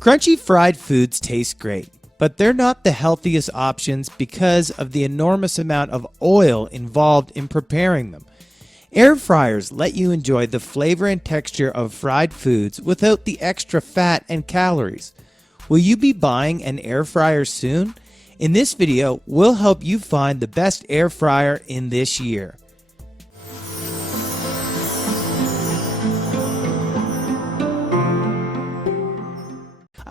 Crunchy fried foods taste great, but they're not the healthiest options because of the enormous amount of oil involved in preparing them. Air fryers let you enjoy the flavor and texture of fried foods without the extra fat and calories. Will you be buying an air fryer soon? In this video, we'll help you find the best air fryer in this year.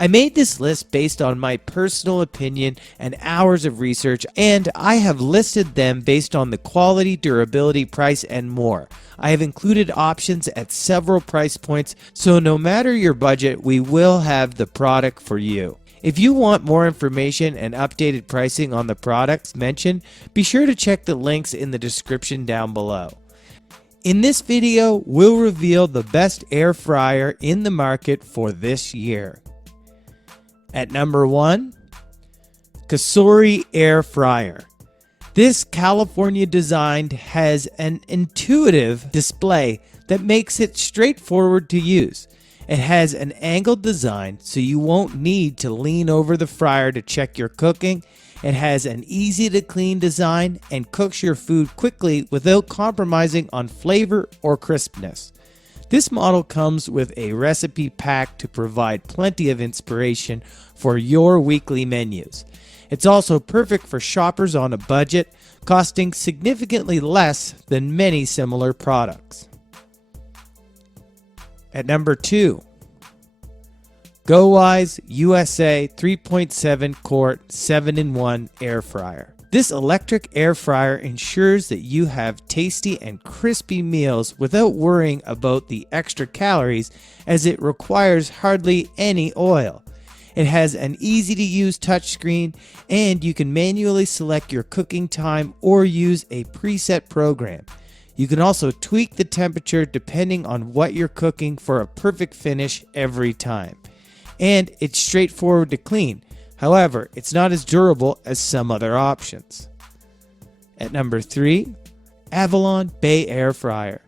I made this list based on my personal opinion and hours of research, and I have listed them based on the quality, durability, price, and more. I have included options at several price points, so no matter your budget, we will have the product for you. If you want more information and updated pricing on the products mentioned, be sure to check the links in the description down below. In this video, we'll reveal the best air fryer in the market for this year. At number 1, COSORI Air Fryer. This California design has an intuitive display that makes it straightforward to use. It has an angled design so you won't need to lean over the fryer to check your cooking. It has an easy to clean design and cooks your food quickly without compromising on flavor or crispness. This model comes with a recipe pack to provide plenty of inspiration for your weekly menus. It's also perfect for shoppers on a budget, costing significantly less than many similar products. At number 2, GoWISE USA 3.7 Quart 7-in-1 Air Fryer. This electric air fryer ensures that you have tasty and crispy meals without worrying about the extra calories, as it requires hardly any oil. It has an easy-to-use touchscreen, and you can manually select your cooking time or use a preset program. You can also tweak the temperature depending on what you're cooking for a perfect finish every time. And it's straightforward to clean. However, it's not as durable as some other options. At number 3, Avalon Bay Air Fryer.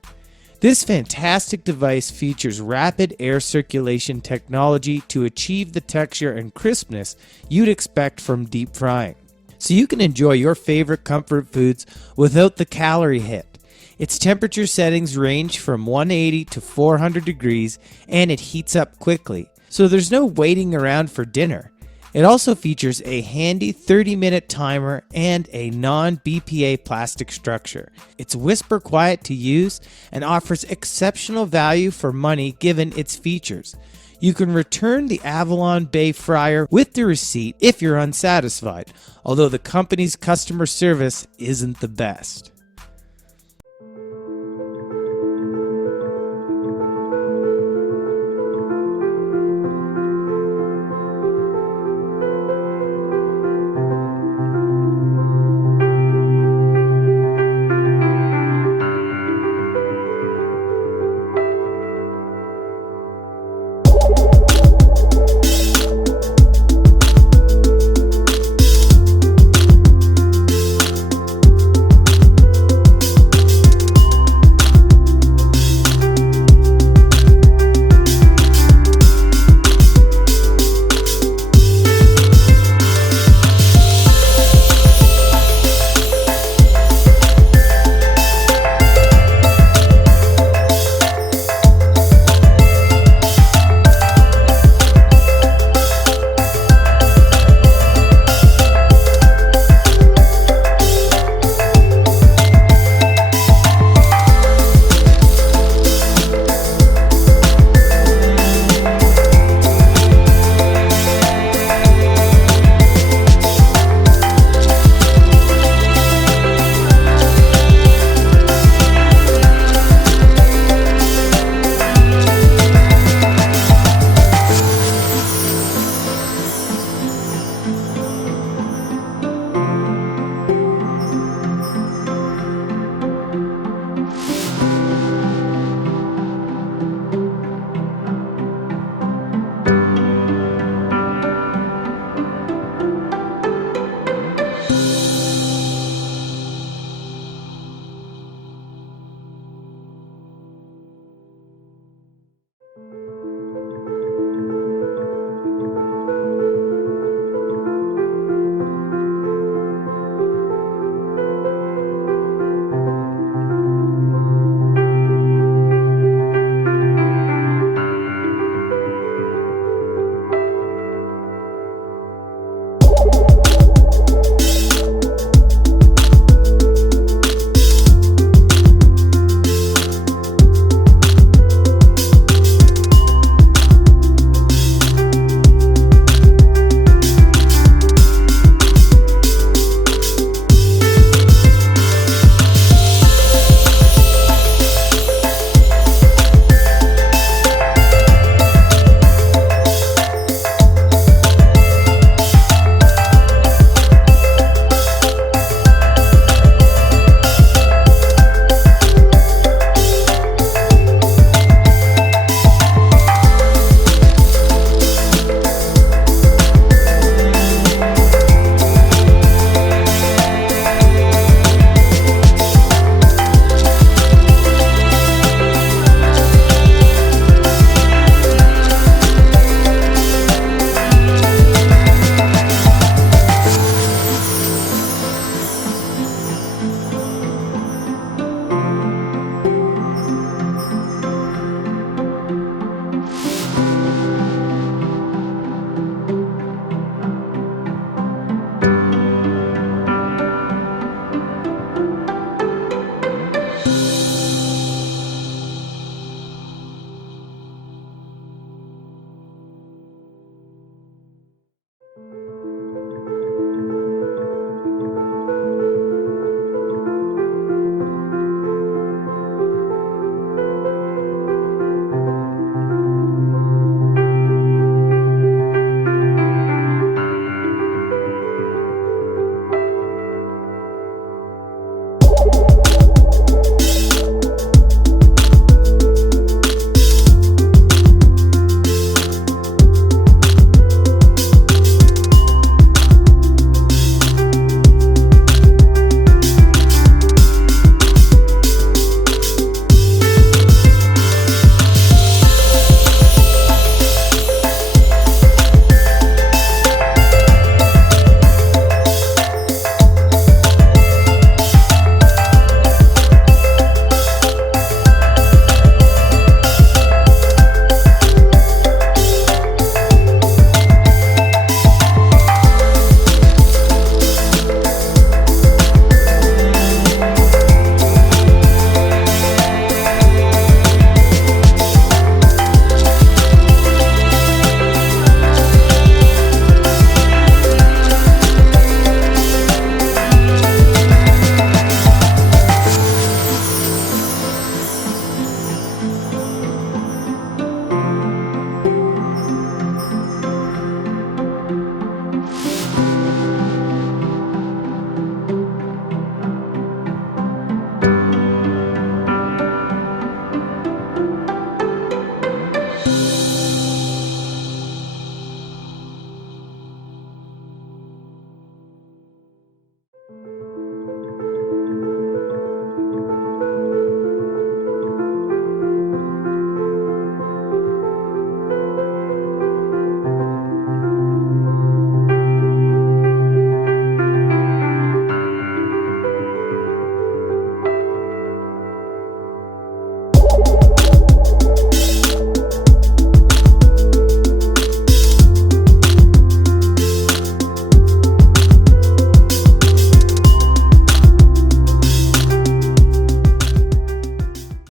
This fantastic device features rapid air circulation technology to achieve the texture and crispness you'd expect from deep frying, so you can enjoy your favorite comfort foods without the calorie hit. Its temperature settings range from 180 to 400 degrees, and it heats up quickly, so there's no waiting around for dinner. It also features a handy 30-minute timer and a non-BPA plastic structure. It's whisper quiet to use and offers exceptional value for money given its features. You can return the Avalon Bay Fryer with the receipt if you're unsatisfied, although the company's customer service isn't the best.